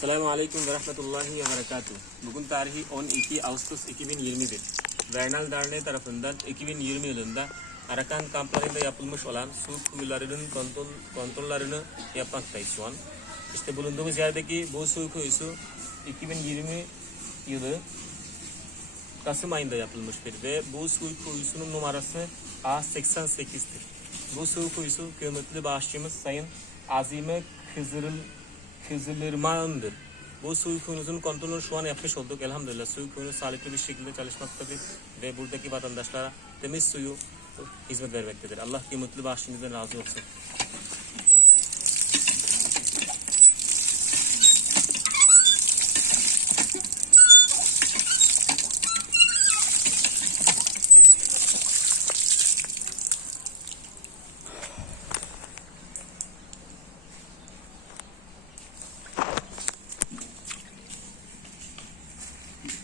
Selamun Aleyküm ve Rahmetullahi ve Berekatuhu. Bugün tarihi 12 Ağustos 2021. Vernal Derneği tarafından 2020 yılında Arakan kamplarında yapılmış olan su kuyularının kontrol, kontrollerini yapmaktayız şu an. İşte bulunduğumuz yerdeki bu su kuyusu 2020 yılı Kasım ayında yapılmıştır ve bu su kuyusunun numarası A88'tir. Bu su kuyusu kıymetli bağışçımız Sayın Azime Kızırıl, Kızılırmağ'ındır. Bu su kuyunuzun kontrolünü şu an yapmış olduk. Elhamdülillah su kuyunu sağlıklı bir şekilde çalışmaktadır ve buradaki vatandaşlara temiz suyu hizmet vermektedir. Allah kıymetli bağışçımızdan razı olsun.